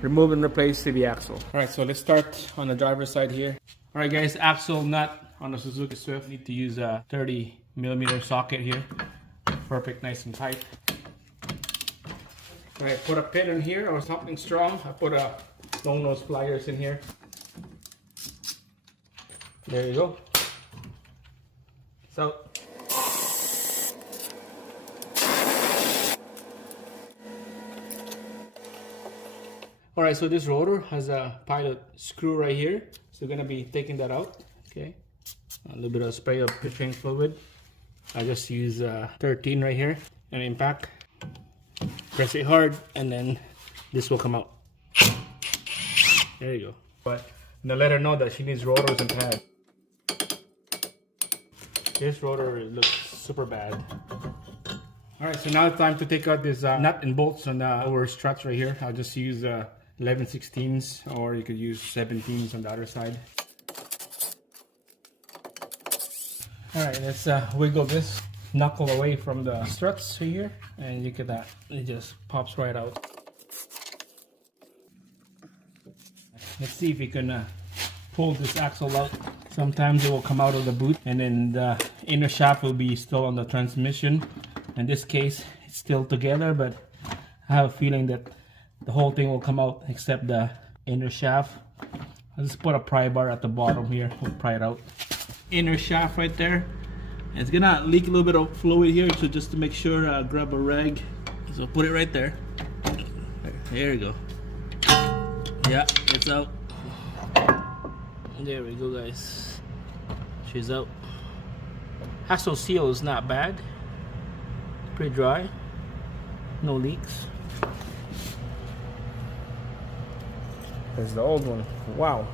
remove and replace CV axle. Alright, so let's start on the driver's side here. Alright guys, axle nut on the Suzuki Swift. Need to use a 30mm socket here. Perfect, nice and tight. Alright, put a pin in here or something strong. I put a long nose pliers in here. There you go. So alright, so this rotor has a pilot screw right here. So we're gonna be taking that out. Okay. A little bit of spray of pitching fluid. I just use 13 right here and impact. Press it hard and then this will come out. There you go. But now let her know that she needs rotors and pads. This rotor looks super bad. Alright, so now it's time to take out this nut and bolts on the lower struts right here. I'll just use 11/16s or you could use 17s on the other side. Alright, let's wiggle this knuckle away from the struts here, and look at that, it just pops right out. Let's see if we can pull this axle out. Sometimes it will come out of the boot and then the inner shaft will be still on the transmission. In this case it's still together, but I have a feeling that the whole thing will come out except the inner shaft. I'll just put a pry bar at the bottom here, we'll pry it out. Inner shaft right there. It's gonna leak a little bit of fluid here, so just to make sure, grab a rag. So put it right there. There you go. Yeah, it's out. There we go, guys. She's out. Axle seal is not bad. Pretty dry. No leaks. There's the old one. Wow.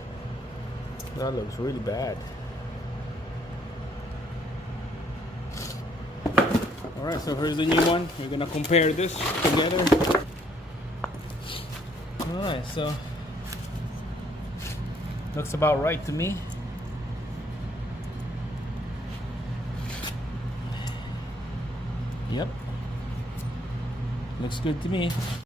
That looks really bad. Alright, so here's the new one. We're gonna compare this together. Alright, so looks about right to me. Yep. Looks good to me.